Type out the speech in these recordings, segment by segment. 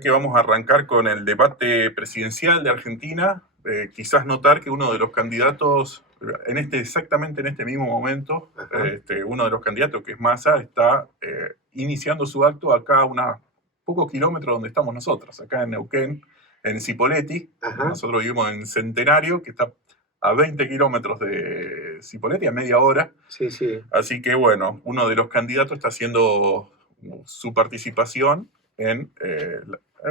Que vamos a arrancar con el debate presidencial de Argentina. Quizás notar que uno de los candidatos, exactamente en este mismo momento, uno de los candidatos, que es Massa, está iniciando su acto acá a unos pocos kilómetros donde estamos nosotros, acá en Neuquén, en Cipolletti. Nosotros vivimos en Centenario, que está a 20 kilómetros de Cipolletti, a media hora. Sí, sí. Así que bueno, uno de los candidatos está haciendo su participación en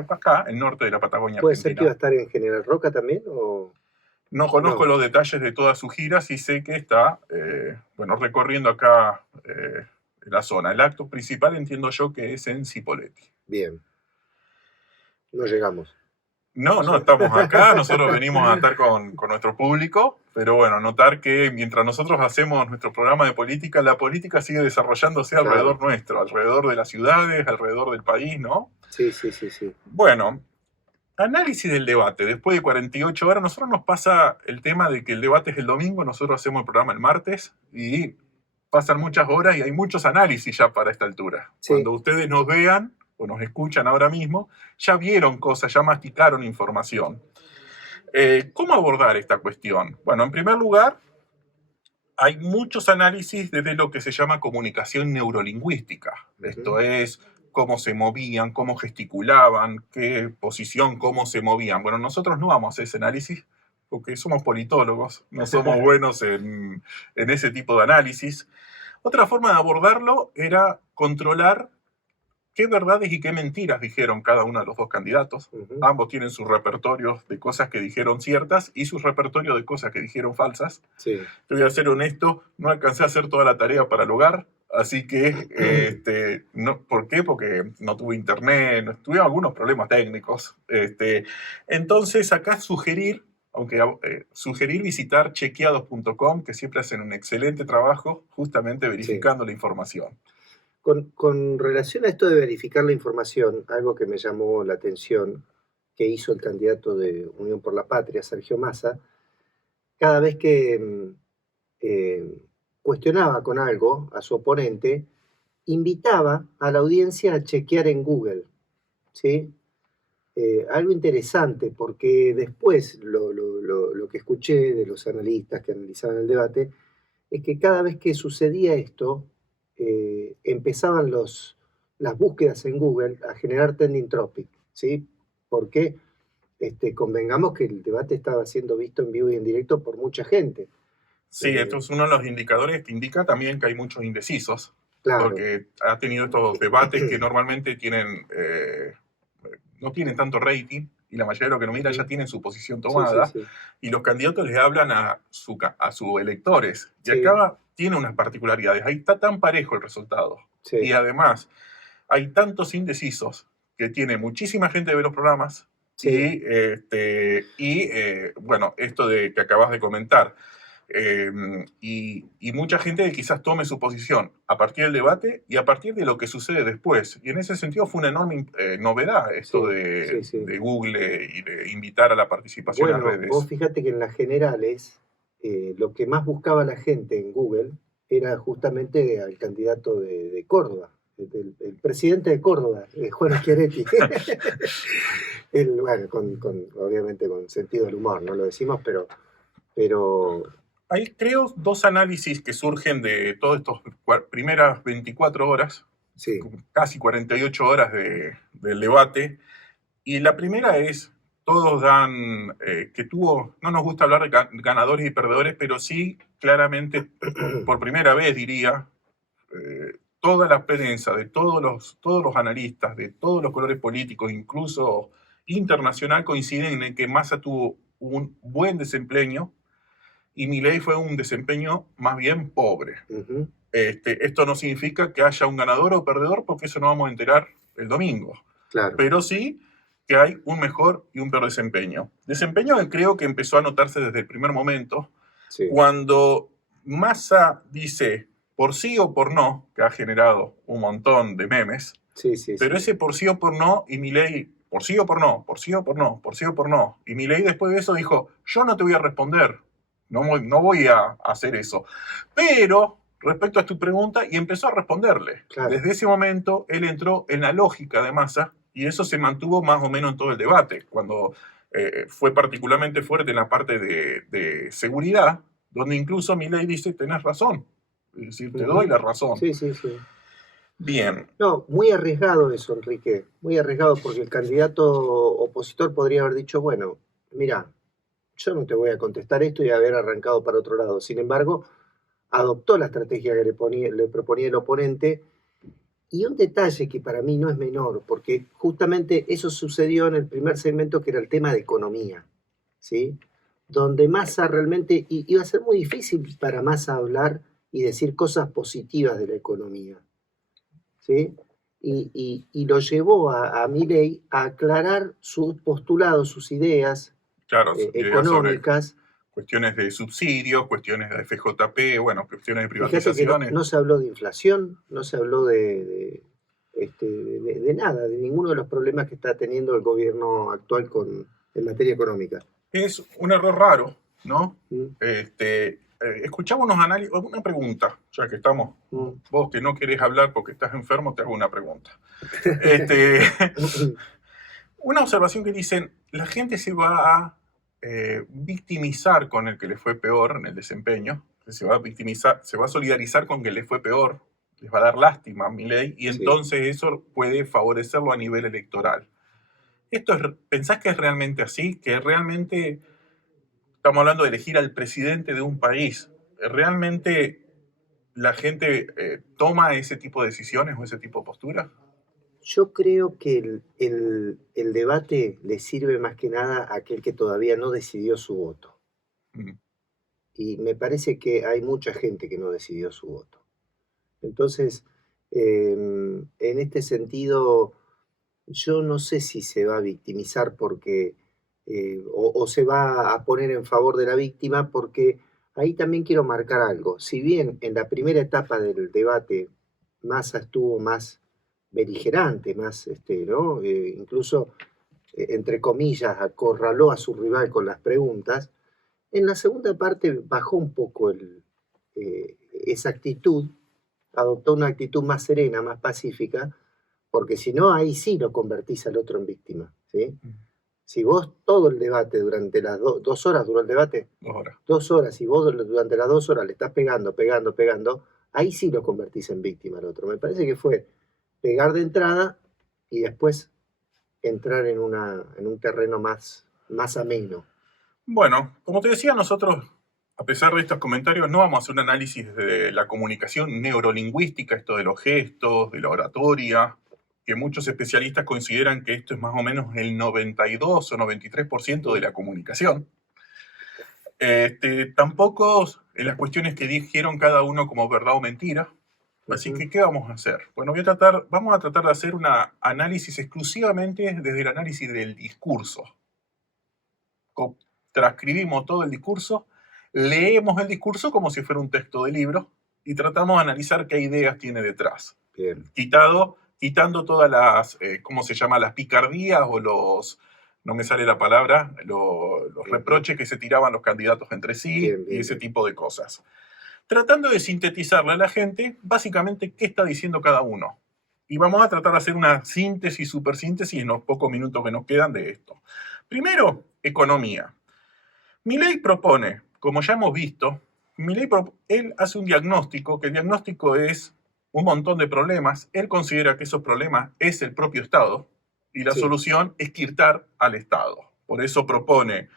acá, en norte de la Patagonia ¿Puede ser que iba a Argentina. estar en General Roca también? No conozco los detalles de todas sus giras y sé que está, recorriendo acá la zona. El acto principal entiendo yo que es en Cipolletti. Bien. No llegamos. No estamos acá, nosotros venimos a estar con nuestro público, pero bueno, notar que mientras nosotros hacemos nuestro programa de política, la política sigue desarrollándose alrededor nuestro, alrededor de las ciudades, alrededor del país, ¿no? Sí. Bueno, análisis del debate. Después de 48 horas, nosotros nos pasa el tema de que el debate es el domingo, nosotros hacemos el programa el martes y pasan muchas horas y hay muchos análisis ya para esta altura. Sí. Cuando ustedes nos vean o nos escuchan ahora mismo, ya vieron cosas, ya masticaron información. ¿Cómo abordar esta cuestión? Bueno, en primer lugar, hay muchos análisis desde lo que se llama comunicación neurolingüística. Esto es cómo se movían, cómo gesticulaban, qué posición, cómo se movían. Bueno, nosotros no vamos a hacer ese análisis porque somos politólogos, no somos buenos en ese tipo de análisis. Otra forma de abordarlo era controlar qué verdades y qué mentiras dijeron cada uno de los dos candidatos. Ambos tienen sus repertorios de cosas que dijeron ciertas y sus repertorios de cosas que dijeron falsas. Sí. Te voy a ser honesto, no alcancé a hacer toda la tarea para el hogar, así que, no, ¿por qué? Porque no tuve internet, tuve algunos problemas técnicos. Entonces, acá sugerir visitar chequeados.com, que siempre hacen un excelente trabajo justamente verificando la información. Con relación a esto de verificar la información, algo que me llamó la atención que hizo el candidato de Unión por la Patria, Sergio Massa, cada vez que cuestionaba con algo a su oponente, invitaba a la audiencia a chequear en Google, ¿sí? Algo interesante, porque después lo que escuché de los analistas que analizaban el debate es que cada vez que sucedía esto, empezaban las búsquedas en Google a generar trending topic, ¿sí? Porque convengamos que el debate estaba siendo visto en vivo y en directo por mucha gente. Sí, esto es uno de los indicadores que indica también que hay muchos indecisos. Claro. Porque ha tenido estos debates que normalmente no tienen tanto rating y la mayoría de los que nos miran ya tienen su posición tomada, Sí. Y los candidatos les hablan a sus electores. Y acá tiene unas particularidades. Ahí está tan parejo el resultado. Sí. Y además hay tantos indecisos que tiene muchísima gente que ve los programas. Sí. Bueno, esto de que acabas de comentar. Y mucha gente que quizás tome su posición a partir del debate y a partir de lo que sucede después. Y en ese sentido fue una enorme novedad esto de Google y de invitar a la participación en redes. Vos fíjate que en las generales lo que más buscaba la gente en Google era justamente al candidato de Córdoba, el presidente de Córdoba, Juan Schiaretti. Bueno, obviamente con sentido del humor, no lo decimos, pero hay, creo, dos análisis que surgen de todas estas primeras 24 horas, casi 48 horas del debate. Y la primera es, todos dan no nos gusta hablar de ganadores y perdedores, pero sí, claramente, por primera vez diría, toda la prensa, de todos los analistas, de todos los colores políticos, incluso internacional, coinciden en que Massa tuvo un buen desempeño y Milei fue un desempeño más bien pobre. Esto no significa que haya un ganador o perdedor, porque eso no vamos a enterar el domingo. Claro. Pero sí que hay un mejor y un peor desempeño. Desempeño que creo que empezó a notarse desde el primer momento, cuando Massa dice por sí o por no, que ha generado un montón de memes, pero ese por sí o por no, y Milei por sí o por no, por sí o por no, por sí o por no. Y Milei después de eso dijo, yo no te voy a responder, no voy a hacer eso. Pero, respecto a tu pregunta, y empezó a responderle. Claro. Desde ese momento, él entró en la lógica de Massa Y eso se mantuvo más o menos en todo el debate, cuando fue particularmente fuerte en la parte de seguridad, donde incluso Milei dice, tenés razón, es decir, te doy la razón. Sí, sí, sí. Bien. No, muy arriesgado eso, Enrique, muy arriesgado porque el candidato opositor podría haber dicho, bueno, mira, yo no te voy a contestar esto y haber arrancado para otro lado. Sin embargo, adoptó la estrategia que le proponía el oponente. Y un detalle que para mí no es menor, porque justamente eso sucedió en el primer segmento, que era el tema de economía, ¿sí? Donde Massa realmente iba a ser muy difícil para Massa hablar y decir cosas positivas de la economía, ¿sí? Y lo llevó a Milei a aclarar sus postulados, sus ideas Claro, ideas sobre económicas. cuestiones de subsidios, cuestiones de FJP, bueno, cuestiones de Fíjate que privatizaciones. no se habló de inflación, no se habló de nada, de ninguno de los problemas que está teniendo el gobierno actual en materia económica. Es un error raro, ¿no? ¿Mm? Escuchamos unos análisis, una pregunta, ya que estamos, vos que no querés hablar porque estás enfermo, te hago una pregunta. Una observación que dicen, la gente se va a victimizar con el que le fue peor en el desempeño, se va a victimizar, se va a solidarizar con que le fue peor, les va a dar lástima a Milei, y entonces sí, eso puede favorecerlo a nivel electoral. ¿Pensás que es realmente así? ¿Que realmente estamos hablando de elegir al presidente de un país? ¿Realmente la gente toma ese tipo de decisiones o ese tipo de posturas? Yo creo que el debate le sirve más que nada a aquel que todavía no decidió su voto. Y me parece que hay mucha gente que no decidió su voto. Entonces, en este sentido, yo no sé si se va a victimizar porque, o se va a poner en favor de la víctima, porque ahí también quiero marcar algo. Si bien en la primera etapa del debate Massa estuvo más beligerante, más, ¿no? Incluso, entre comillas, acorraló a su rival con las preguntas, en la segunda parte bajó un poco esa actitud, adoptó una actitud más serena, más pacífica, porque si no, ahí sí lo convertís al otro en víctima, ¿sí? Si vos todo el debate durante las 2 horas duró el debate, 2 horas, y vos durante las 2 horas le estás pegando, ahí sí lo convertís en víctima al otro. Me parece que fue pegar de entrada y después entrar en un terreno más ameno. Bueno, como te decía, nosotros, a pesar de estos comentarios, no vamos a hacer un análisis de la comunicación neurolingüística, esto de los gestos, de la oratoria, que muchos especialistas consideran que esto es más o menos el 92 o 93% de la comunicación. Tampoco en las cuestiones que dijeron cada uno como verdad o mentira. Así que, ¿qué vamos a hacer? Bueno, vamos a tratar de hacer un análisis exclusivamente desde el análisis del discurso. Transcribimos todo el discurso, leemos el discurso como si fuera un texto de libro y tratamos de analizar qué ideas tiene detrás. Bien. Quitando todas las, ¿cómo se llama? Las picardías o no me sale la palabra, los reproches que se tiraban los candidatos entre sí y ese tipo de cosas. Tratando de sintetizarle a la gente básicamente qué está diciendo cada uno. Y vamos a tratar de hacer una síntesis, supersíntesis en los pocos minutos que nos quedan de esto. Primero, economía. Milei propone, como ya hemos visto, él hace un diagnóstico, que el diagnóstico es un montón de problemas. Él considera que esos problemas es el propio Estado y la solución es quitar al Estado. Por eso propone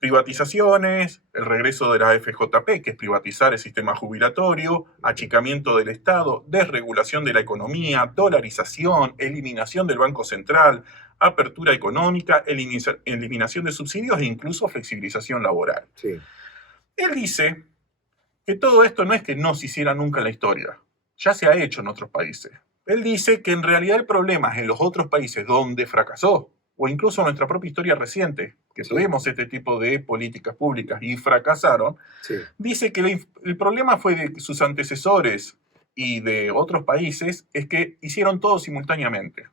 privatizaciones, el regreso de la FJP, que es privatizar el sistema jubilatorio, achicamiento del Estado, desregulación de la economía, dolarización, eliminación del Banco Central, apertura económica, eliminación de subsidios e incluso flexibilización laboral. Sí. Él dice que todo esto no es que no se hiciera nunca en la historia, ya se ha hecho en otros países. Él dice que en realidad el problema es en los otros países donde fracasó, o incluso en nuestra propia historia reciente, que tuvimos este tipo de políticas públicas y fracasaron, dice que el problema fue de sus antecesores y de otros países, es que hicieron todo simultáneamente.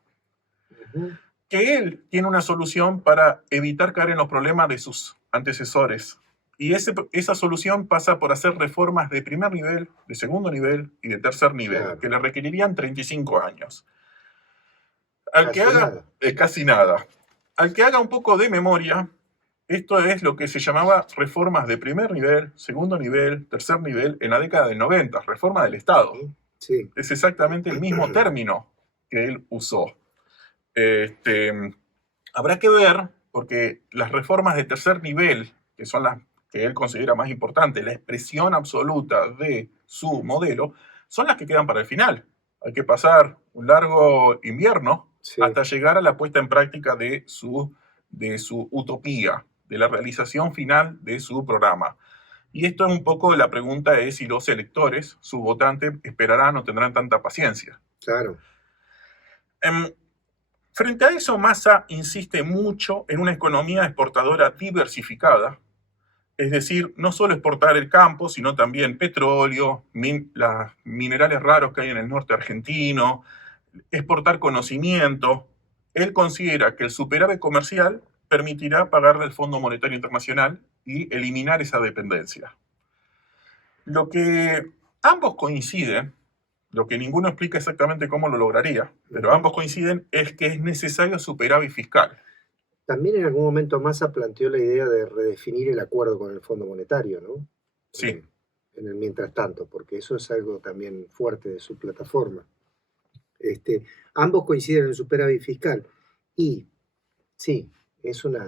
Que él tiene una solución para evitar caer en los problemas de sus antecesores. Y esa solución pasa por hacer reformas de primer nivel, de segundo nivel y de tercer nivel, que le requerirían 35 años. Al que Casi haga nada. casi nada. Al que haga un poco de memoria, esto es lo que se llamaba reformas de primer nivel, segundo nivel, tercer nivel en la década del 90, reforma del Estado. Sí, Es exactamente el mismo término que él usó. Habrá que ver, porque las reformas de tercer nivel, que son las que él considera más importantes, la expresión absoluta de su modelo, son las que quedan para el final. Hay que pasar un largo invierno sí, hasta llegar a la puesta en práctica de su utopía, de la realización final de su programa. Y esto es un poco la pregunta es si los electores, sus votantes, esperarán o tendrán tanta paciencia. claro. Frente a eso, Massa insiste mucho en una economía exportadora diversificada, es decir, no solo exportar el campo, sino también petróleo, los minerales raros que hay en el norte argentino, exportar conocimiento. Él considera que el superávit comercial permitirá pagarle al Fondo Monetario Internacional y eliminar esa dependencia. Lo que ambos coinciden, lo que ninguno explica exactamente cómo lo lograría, pero ambos coinciden es que es necesario superávit fiscal. También en algún momento Massa planteó la idea de redefinir el acuerdo con el Fondo Monetario, ¿no? Sí. En el mientras tanto, porque eso es algo también fuerte de su plataforma. Ambos coinciden en el superávit fiscal y sí, es una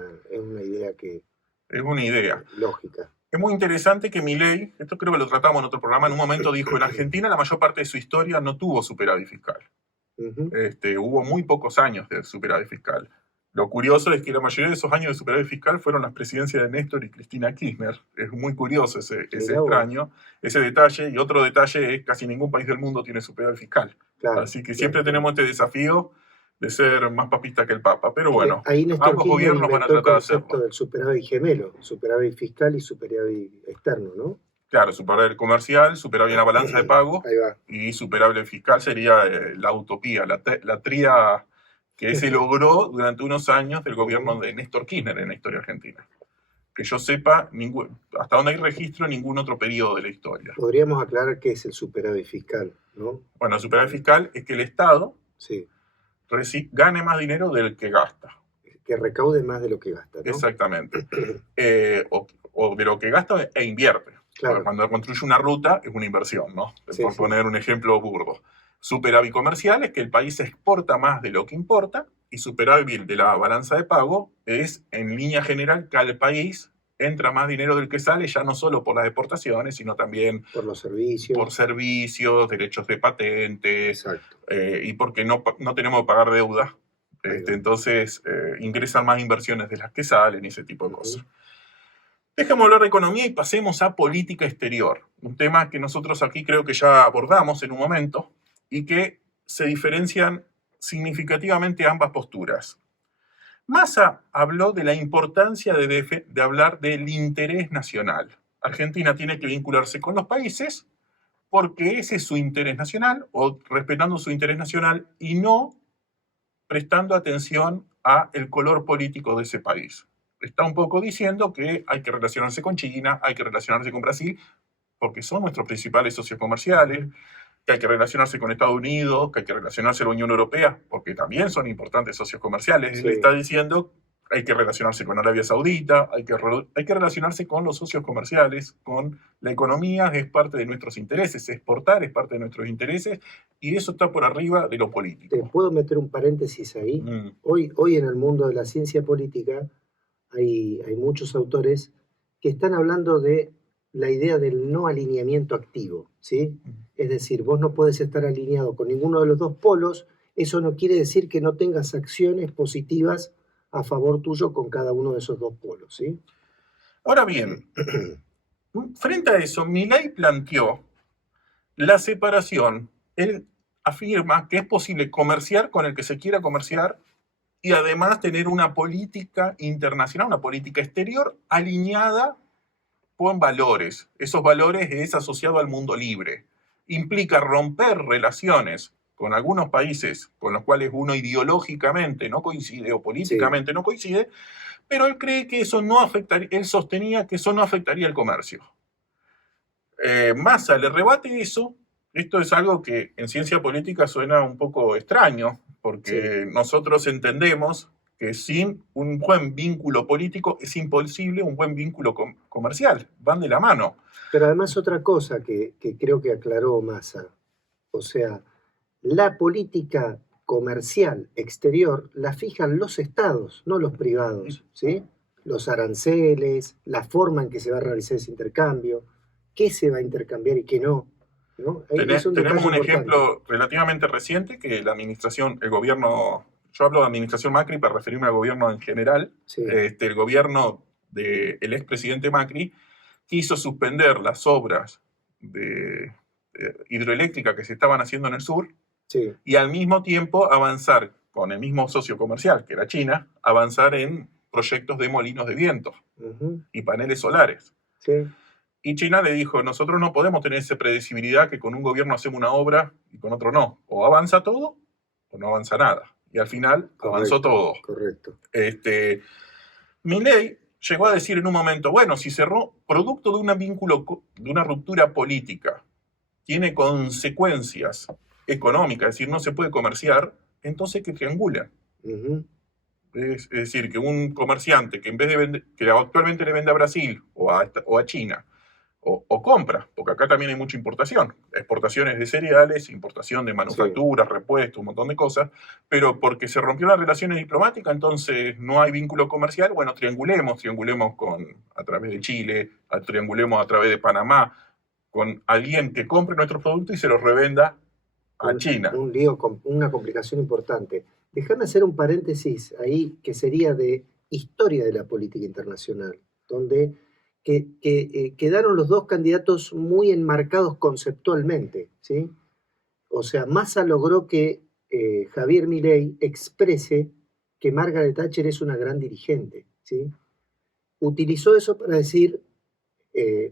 idea que Es una idea. lógica. Es muy interesante que Milei, esto creo que lo tratamos en otro programa, en un momento dijo, en Argentina la mayor parte de su historia no tuvo superávit fiscal. Hubo muy pocos años de superávit fiscal. Lo curioso es que la mayoría de esos años de superávit fiscal fueron las presidencias de Néstor y Cristina Kirchner. Es muy curioso ese extraño, ese detalle. Y otro detalle es que casi ningún país del mundo tiene superávit fiscal. Claro, así que siempre tenemos este desafío de ser más papista que el Papa. Pero bueno, ahí Néstor ambos Kirchner gobiernos van a inventó el tratar de hacerlo. concepto del superávit gemelo, superávit fiscal y superávit externo, ¿no? Claro, superávit comercial, superávit en la balanza de pago Ahí va. y superávit fiscal sería la utopía, la tría que se logró durante unos años del gobierno de Néstor Kirchner en la historia argentina. Que yo sepa, hasta donde hay registro, ningún otro periodo de la historia. Podríamos aclarar qué es el superávit fiscal, ¿no? Bueno, el superávit fiscal es que el Estado sí. gane más dinero del que gasta. Que recaude más de lo que gasta, ¿no? Exactamente. O de lo que gasta e invierte. Claro. Cuando construye una ruta es una inversión, ¿no? Sí, por poner un ejemplo burdo. Superávit comercial es que el país exporta más de lo que importa y superávit de la balanza de pago es, en línea general, que al país entra más dinero del que sale, ya no solo por las exportaciones, sino también por los servicios. Por servicios, derechos de patentes, exacto. Y porque no tenemos que pagar deuda. Entonces ingresan más inversiones de las que salen y ese tipo de cosas. Dejemos hablar de economía y pasemos a política exterior, un tema que nosotros aquí creo que ya abordamos en un momento y que se diferencian significativamente ambas posturas. Massa habló de la importancia de hablar del interés nacional. Argentina tiene que vincularse con los países porque ese es su interés nacional o respetando su interés nacional y no prestando atención al color político de ese país. Está un poco diciendo que hay que relacionarse con China, hay que relacionarse con Brasil, porque son nuestros principales socios comerciales, que hay que relacionarse con Estados Unidos, que hay que relacionarse con la Unión Europea, porque también son importantes socios comerciales. Sí. Él está diciendo que hay que relacionarse con Arabia Saudita, hay que relacionarse con los socios comerciales, con la economía, es parte de nuestros intereses, exportar es parte de nuestros intereses, y eso está por arriba de lo político. ¿Te puedo meter un paréntesis ahí? Hoy en el mundo de la ciencia política hay muchos autores que están hablando de la idea del no alineamiento activo, ¿sí? Es decir, vos no podés estar alineado con ninguno de los dos polos, eso no quiere decir que no tengas acciones positivas a favor tuyo con cada uno de esos dos polos, ¿sí? Ahora bien, frente a eso, Milei planteó la separación. Él afirma que es posible comerciar con el que se quiera comerciar y además tener una política internacional, una política exterior alineada con valores. Esos valores es asociado al mundo libre. Implica romper relaciones con algunos países con los cuales uno ideológicamente no coincide o políticamente no coincide, pero él cree que eso no afectaría, él sostenía que eso no afectaría el comercio. Massa le rebate eso. Esto es algo que en ciencia política suena un poco extraño, porque nosotros entendemos que sin un buen vínculo político es imposible un buen vínculo comercial, van de la mano. Pero además otra cosa que creo que aclaró Massa, o sea, la política comercial exterior la fijan los estados, no los privados, ¿sí? Los aranceles, la forma en que se va a realizar ese intercambio, qué se va a intercambiar y qué no. ¿No? Tenemos un ejemplo relativamente reciente que la administración, el gobierno, yo hablo de administración Macri para referirme al gobierno en general, Sí. El gobierno del expresidente Macri quiso suspender las obras de hidroeléctricas que se estaban haciendo en el sur, sí, y al mismo tiempo avanzar con el mismo socio comercial, que era China, avanzar en proyectos de molinos de viento y paneles solares. Sí. Y China le dijo, nosotros no podemos tener esa predecibilidad que con un gobierno hacemos una obra y con otro no. O avanza todo o no avanza nada. Y al final avanzó todo. Correcto. Milei llegó a decir en un momento, bueno, si cerró producto de un vínculo, de una ruptura política, tiene consecuencias económicas, es decir, no se puede comerciar, entonces que triangulen. Es decir, que un comerciante que en vez de vender, que actualmente le vende a Brasil o a China, o compra, porque acá también hay mucha importación, exportaciones de cereales, importación de manufacturas, sí, repuestos, un montón de cosas, pero porque se rompió las relaciones diplomáticas, entonces no hay vínculo comercial, bueno, triangulemos a través de Chile, triangulemos a través de Panamá, con alguien que compre nuestros productos y se los revenda a China. Un lío, una complicación importante. Déjame hacer un paréntesis ahí que sería de historia de la política internacional, donde quedaron los dos candidatos muy enmarcados conceptualmente, ¿sí? O sea, Massa logró que Javier Milei exprese que Margaret Thatcher es una gran dirigente, ¿sí? Utilizó eso para decir,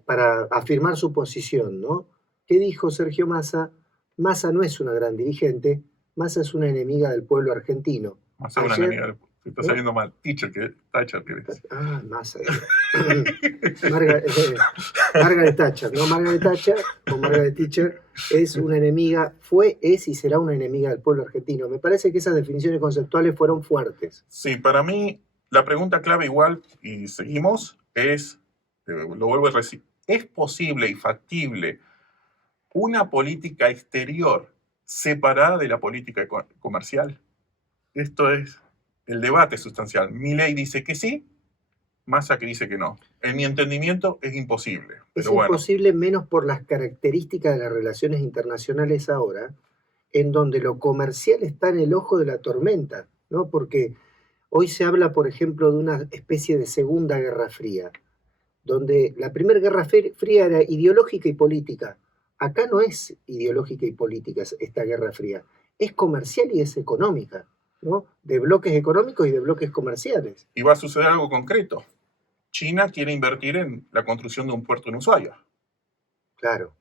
para afirmar su posición, ¿no? ¿Qué dijo Sergio Massa? Massa no es una gran dirigente, Massa es una enemiga del pueblo argentino. Massa es una enemiga del pueblo. Está saliendo mal. Thatcher, que es. Ah, Massa. Margaret Thatcher, ¿no? Margaret Thatcher o Margaret Thatcher es una enemiga, es y será una enemiga del pueblo argentino. Me parece que esas definiciones conceptuales fueron fuertes. Sí, para mí la pregunta clave igual, y seguimos, es, lo vuelvo a decir, ¿es posible y factible una política exterior separada de la política comercial? Esto es el debate sustancial. Milei dice que sí, Massa que dice que no. En mi entendimiento es imposible. Es imposible, menos por las características de las relaciones internacionales ahora, en donde lo comercial está en el ojo de la tormenta, ¿no? Porque hoy se habla, por ejemplo, de una especie de segunda guerra fría, donde la primera guerra fría era ideológica y política. Acá no es ideológica y política esta guerra fría, es comercial y es económica, ¿no? De bloques económicos y de bloques comerciales. Y va a suceder algo concreto. China quiere invertir en la construcción de un puerto en Ushuaia. Claro.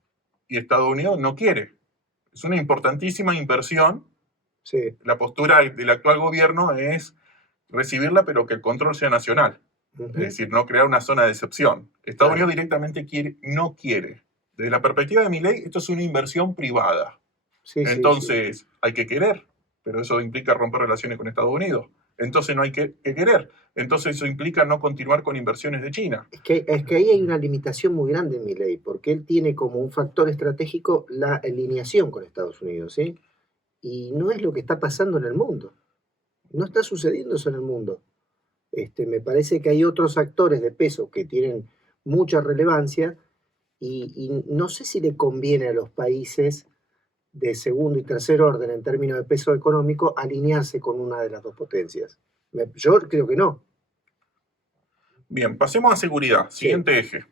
Y Estados Unidos no quiere. Es una importantísima inversión. Sí. La postura del actual gobierno es recibirla, pero que el control sea nacional. Es decir, no crear una zona de excepción. Estados Unidos directamente no quiere. Desde la perspectiva de Milei, esto es una inversión privada. Sí, entonces, hay que querer, pero eso implica romper relaciones con Estados Unidos. Entonces no hay que querer. Entonces eso implica no continuar con inversiones de China. Es que ahí hay una limitación muy grande en Milei, porque él tiene como un factor estratégico la alineación con Estados Unidos, ¿sí? Y no es lo que está pasando en el mundo. No está sucediendo eso en el mundo. Me parece que hay otros actores de peso que tienen mucha relevancia y no sé si le conviene a los países de segundo y tercer orden en términos de peso económico alinearse con una de las dos potencias. Yo creo que no. Bien, pasemos a seguridad. Siguiente eje.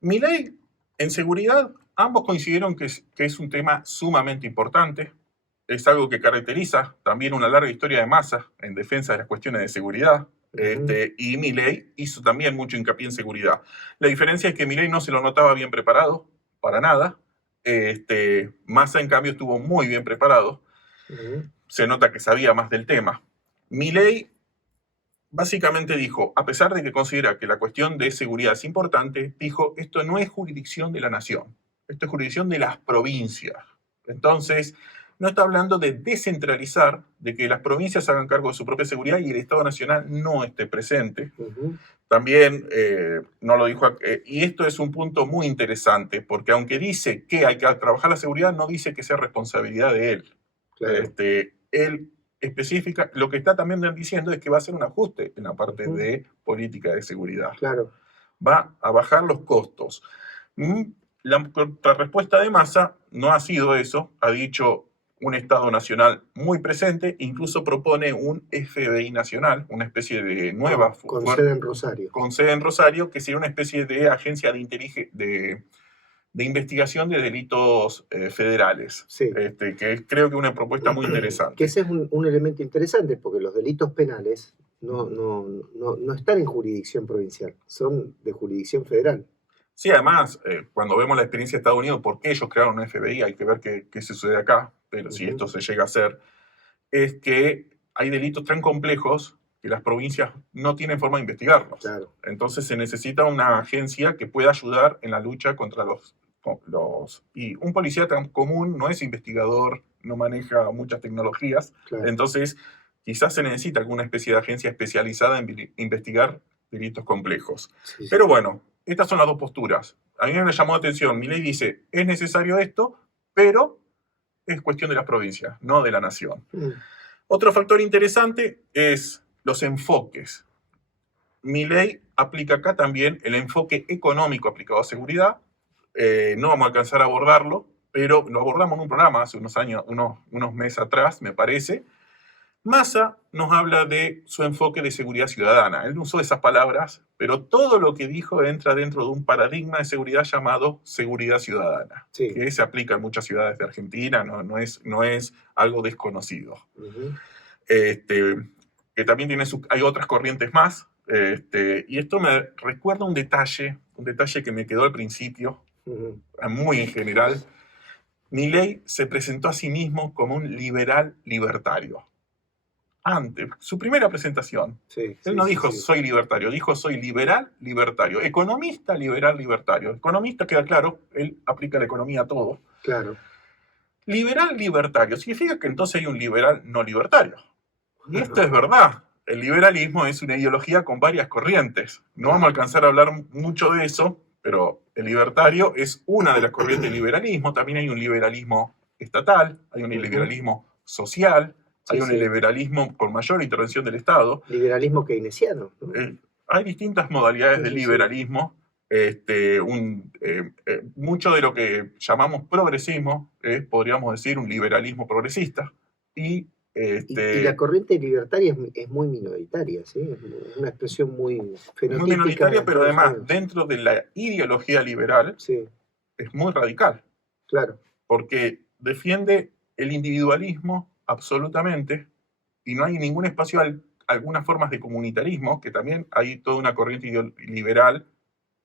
Milei, en seguridad, ambos coincidieron que es un tema sumamente importante. Es algo que caracteriza también una larga historia de Massa en defensa de las cuestiones de seguridad. Y Milei hizo también mucho hincapié en seguridad. La diferencia es que Milei no se lo notaba bien preparado, para nada. Massa, en cambio, estuvo muy bien preparado. Se nota que sabía más del tema. Milei básicamente dijo, a pesar de que considera que la cuestión de seguridad es importante, dijo, esto no es jurisdicción de la nación, esto es jurisdicción de las provincias. Entonces, no está hablando de descentralizar, de que las provincias hagan cargo de su propia seguridad y el Estado Nacional no esté presente. También, no lo dijo, y esto es un punto muy interesante, porque aunque dice que hay que trabajar la seguridad, no dice que sea responsabilidad de él. Claro. Él especifica, lo que está también diciendo es que va a hacer un ajuste en la parte de política de seguridad. Claro. Va a bajar los costos. La contrarrespuesta de Massa no ha sido eso, ha dicho un Estado Nacional muy presente, incluso propone un FBI nacional, una especie de nueva... Con sede en Rosario. Con sede en Rosario, que sería una especie de agencia de investigación de delitos federales, sí. Que creo que es una propuesta muy interesante. Que ese es un elemento interesante, porque los delitos penales no están en jurisdicción provincial, son de jurisdicción federal. Sí, además, cuando vemos la experiencia de Estados Unidos, por qué ellos crearon un FBI, hay que ver qué sucede acá, pero si esto se llega a hacer, es que hay delitos tan complejos que las provincias no tienen forma de investigarlos. Claro. Entonces se necesita una agencia que pueda ayudar en la lucha contra los... Y un policía tan común no es investigador, no maneja muchas tecnologías, claro. Entonces quizás se necesita alguna especie de agencia especializada en investigar delitos complejos. Sí. Pero bueno, estas son las dos posturas. A mí me llamó la atención, Milei dice, es necesario esto, pero es cuestión de las provincias, no de la nación. Otro factor interesante es los enfoques. Milei aplica acá también el enfoque económico aplicado a seguridad. No vamos a alcanzar a abordarlo, pero lo abordamos en un programa hace unos años, unos meses atrás, me parece. Massa nos habla de su enfoque de seguridad ciudadana. Él no usó esas palabras, pero todo lo que dijo entra dentro de un paradigma de seguridad llamado seguridad ciudadana, sí. que se aplica en muchas ciudades de Argentina, no es algo desconocido. Que también hay otras corrientes más, y esto me recuerda un detalle que me quedó al principio, muy en general. Milei se presentó a sí mismo como un liberal libertario. Antes, su primera presentación, él no dijo soy libertario, dijo soy liberal libertario, economista liberal libertario. Economista queda claro, él aplica la economía a todo. Claro. Liberal libertario significa que entonces hay un liberal no libertario. Y esto es verdad. El liberalismo es una ideología con varias corrientes. No vamos a alcanzar a hablar mucho de eso, pero el libertario es una de las corrientes del liberalismo. También hay un liberalismo estatal, hay un liberalismo social, hay un liberalismo con mayor intervención del Estado. Liberalismo keynesiano, ¿no? Hay distintas modalidades de liberalismo. Mucho de lo que llamamos progresismo es, podríamos decir, un liberalismo progresista. Y la corriente libertaria es muy minoritaria, ¿sí? Es una expresión muy fenotípica. Muy minoritaria, pero además, dentro de la ideología liberal, es muy radical. Claro. Porque defiende el individualismo absolutamente, y no hay ningún espacio a algunas formas de comunitarismo, que también hay toda una corriente liberal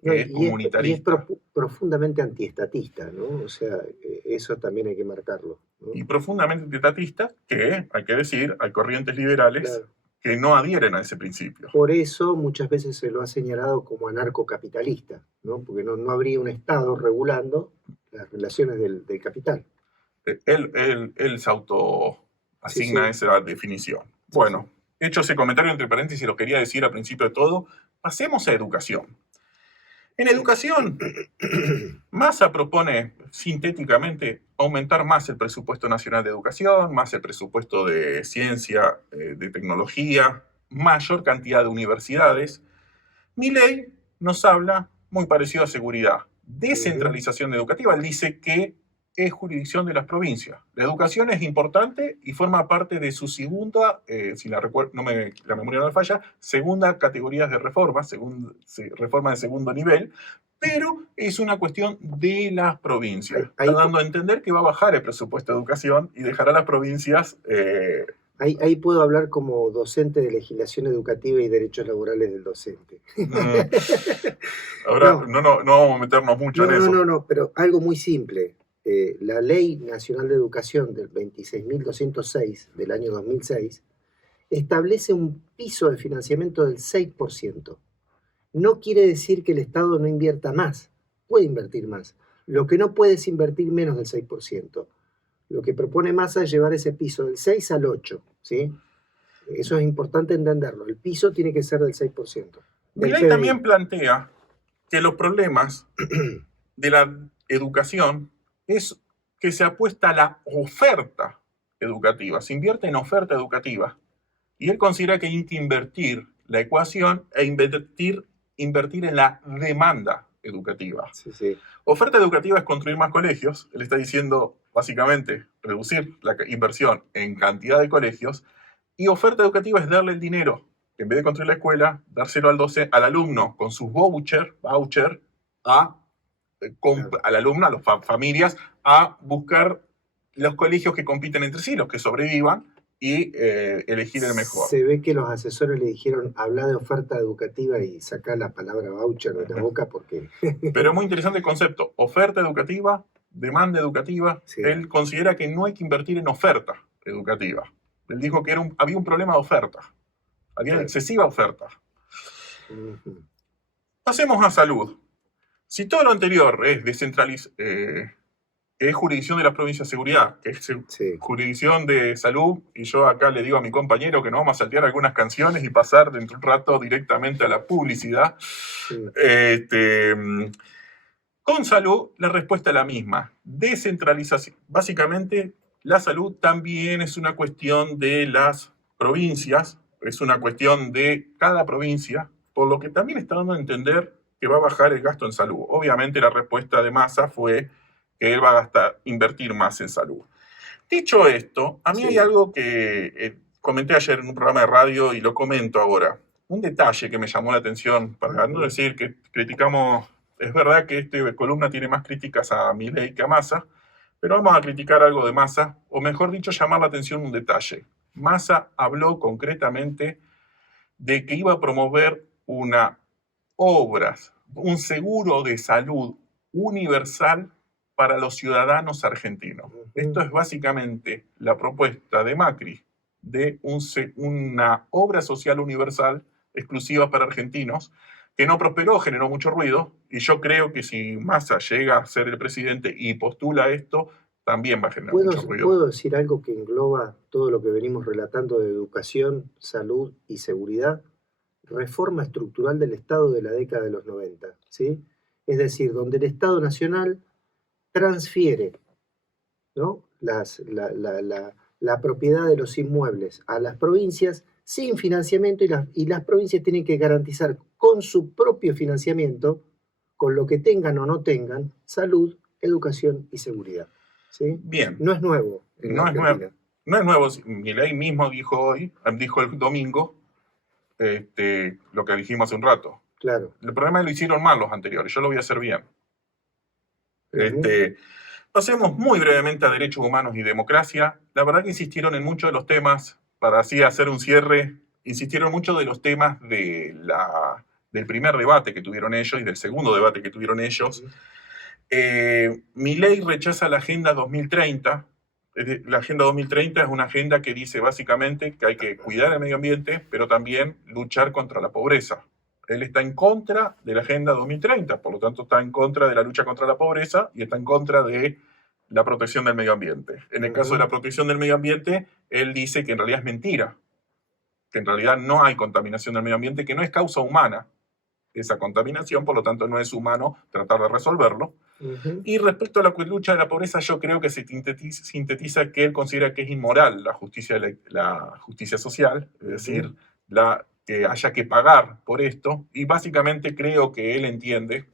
que es comunitarista. Y es profundamente antiestatista, ¿no? O sea, eso también hay que marcarlo, ¿no? Y profundamente antiestatista, que, hay que decir, hay corrientes liberales que no adhieren a ese principio. Por eso muchas veces se lo ha señalado como anarcocapitalista, ¿no? Porque no habría un Estado regulando las relaciones del capital. Él se autoasigna esa definición. Bueno, hecho ese comentario entre paréntesis, lo quería decir al principio de todo, pasemos a educación. En educación, Massa propone sintéticamente aumentar más el presupuesto nacional de educación, más el presupuesto de ciencia, de tecnología, mayor cantidad de universidades. Milei nos habla muy parecido a seguridad, descentralización educativa. Él dice que es jurisdicción de las provincias. La educación es importante y forma parte de su segunda, si la memoria no me falla, segunda categoría de reforma, reforma de segundo nivel, pero es una cuestión de las provincias. Está dando a entender que va a bajar el presupuesto de educación y dejará a las provincias... Ahí puedo hablar como docente de legislación educativa y derechos laborales del docente. Ahora no vamos a meternos mucho en eso. No, pero algo muy simple. La Ley Nacional de Educación del 26.206 del año 2006 establece un piso de financiamiento del 6%. No quiere decir que el Estado no invierta más, puede invertir más. Lo que no puede es invertir menos del 6%. Lo que propone Massa es llevar ese piso del 6 al 8, ¿sí? Eso es importante entenderlo. El piso tiene que ser del 6% del Milei también PBI. plantea que los problemas de la educación es que se apuesta a la oferta educativa, se invierte en oferta educativa. Y él considera que hay que invertir la ecuación e invertir en la demanda educativa. Sí, sí. Oferta educativa es construir más colegios. Él está diciendo, básicamente, reducir la inversión en cantidad de colegios. Y oferta educativa es darle el dinero, en vez de construir la escuela, dárselo al alumno con sus voucher a, al alumno, a las familias, a buscar los colegios que compiten entre sí, los que sobrevivan, y elegir el mejor. Se ve que los asesores le dijeron, habla de oferta educativa y saca la palabra voucher de la boca porque... Pero es muy interesante el concepto. Oferta educativa, demanda educativa. Sí. Él considera que no hay que invertir en oferta educativa. Él dijo que había un problema de oferta. Había excesiva oferta. Pasemos a salud. Si todo lo anterior es que es jurisdicción de las provincias de seguridad, que es jurisdicción de salud, y yo acá le digo a mi compañero que nos vamos a saltear algunas canciones y pasar dentro de un rato directamente a la publicidad. Sí. Con salud, la respuesta es la misma. Descentralización. Básicamente, la salud también es una cuestión de las provincias, es una cuestión de cada provincia, por lo que también está dando a entender que va a bajar el gasto en salud. Obviamente, la respuesta de Massa fue que él va a invertir más en salud. Dicho esto, a mí hay algo que comenté ayer en un programa de radio y lo comento ahora. Un detalle que me llamó la atención, para no decir que criticamos, es verdad que esta columna tiene más críticas a Milei que a Massa, pero vamos a criticar algo de Massa, o mejor dicho, llamar la atención un detalle. Massa habló concretamente de que iba a promover un seguro de salud universal para los ciudadanos argentinos. Esto es básicamente la propuesta de Macri de una obra social universal exclusiva para argentinos, que no prosperó, generó mucho ruido, y yo creo que si Massa llega a ser el presidente y postula esto, también va a generar mucho ruido. ¿Puedo decir algo que engloba todo lo que venimos relatando de educación, salud y seguridad? Reforma estructural del Estado de la década de los 90, ¿sí? Es decir, donde el Estado Nacional transfiere, ¿no?, la propiedad de los inmuebles a las provincias sin financiamiento y las provincias tienen que garantizar con su propio financiamiento, con lo que tengan o no tengan, salud, educación y seguridad. ¿Sí? Bien. No es nuevo. No es nuevo. Milei mismo dijo el domingo, lo que dijimos hace un rato. Claro. El problema es que lo hicieron mal los anteriores, yo lo voy a hacer bien. Pasemos muy brevemente a derechos humanos y democracia. La verdad que insistieron en muchos de los temas, para así hacer un cierre, insistieron mucho de los temas del primer debate que tuvieron ellos y del segundo debate que tuvieron ellos. Milei rechaza la Agenda 2030. La Agenda 2030 es una agenda que dice básicamente que hay que cuidar el medio ambiente, pero también luchar contra la pobreza. Él está en contra de la Agenda 2030, por lo tanto está en contra de la lucha contra la pobreza y está en contra de la protección del medio ambiente. En el caso de la protección del medio ambiente, él dice que en realidad es mentira, que en realidad no hay contaminación del medio ambiente, que no es causa humana esa contaminación, por lo tanto no es humano tratar de resolverlo. Y respecto a la lucha de la pobreza, yo creo que se sintetiza que él considera que es inmoral la justicia social, es decir, que haya que pagar por esto, y básicamente creo que él entiende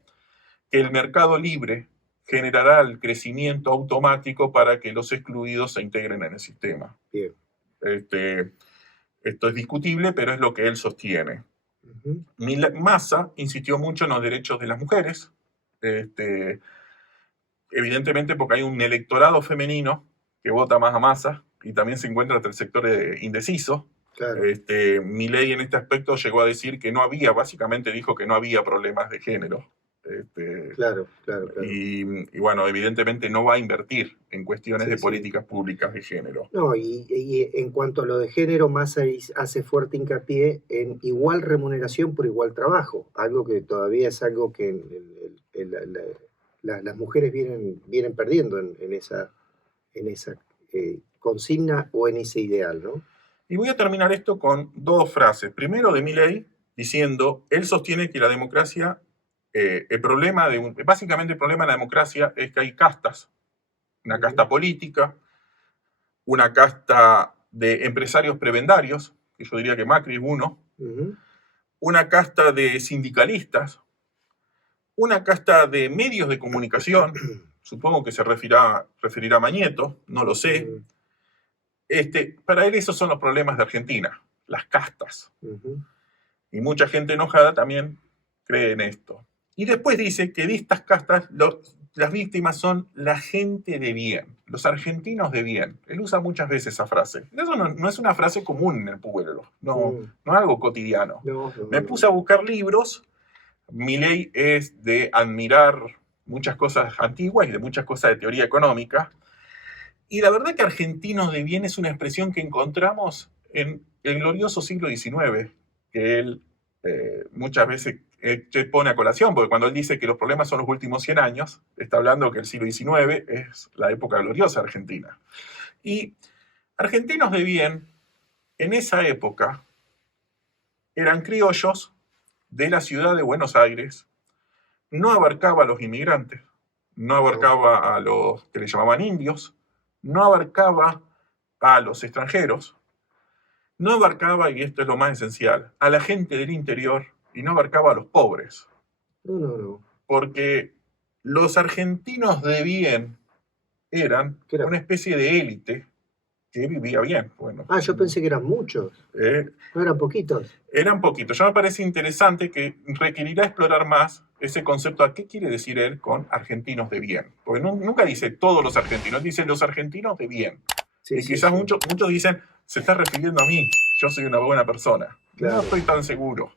que el mercado libre generará el crecimiento automático para que los excluidos se integren en el sistema. Bien. Esto es discutible, pero es lo que él sostiene. Massa insistió mucho en los derechos de las mujeres, evidentemente porque hay un electorado femenino que vota más a Massa y también se encuentra entre el sector indeciso. Claro. Milei en este aspecto llegó a decir que no había, básicamente dijo que no había problemas de género. Claro. Y bueno, evidentemente no va a invertir en cuestiones de políticas sí. públicas de género. No, y en cuanto a lo de género, Massa hace fuerte hincapié en igual remuneración por igual trabajo, algo que todavía es algo que las mujeres vienen perdiendo en esa consigna o en ese ideal, ¿no? Y voy a terminar esto con dos frases. Primero de Milei, diciendo, él sostiene que la democracia, básicamente el problema de la democracia es que hay castas. Una casta política, una casta de empresarios prebendarios, que yo diría que Macri es uno, una casta de sindicalistas, una casta de medios de comunicación, supongo que se referirá a Mañeto, no lo sé. Para él esos son los problemas de Argentina, las castas. Y mucha gente enojada también cree en esto. Y después dice que de estas castas las víctimas son la gente de bien, los argentinos de bien. Él usa muchas veces esa frase. Eso no es una frase común en el pueblo, no es algo cotidiano. Me puse a buscar libros. Milei es de admirar muchas cosas antiguas y de muchas cosas de teoría económica. Y la verdad que argentinos de bien es una expresión que encontramos en el glorioso siglo XIX, que él muchas veces pone a colación, porque cuando él dice que los problemas son los últimos 100 años, está hablando que el siglo XIX es la época gloriosa argentina. Y argentinos de bien, en esa época, eran criollos de la ciudad de Buenos Aires, no abarcaba a los inmigrantes, no abarcaba a los que le llamaban indios, no abarcaba a los extranjeros, no abarcaba, y esto es lo más esencial, a la gente del interior y no abarcaba a los pobres. No. Porque los argentinos de bien eran una especie de élite que vivía bien. Bueno, yo pensé que eran muchos. No eran poquitos. Eran poquitos. Ya me parece interesante que requerirá explorar más ese concepto a qué quiere decir él con argentinos de bien. Porque nunca dice todos los argentinos, dice los argentinos de bien. Y quizás muchos dicen, se está refiriendo a mí, yo soy una buena persona. Claro. No estoy tan seguro.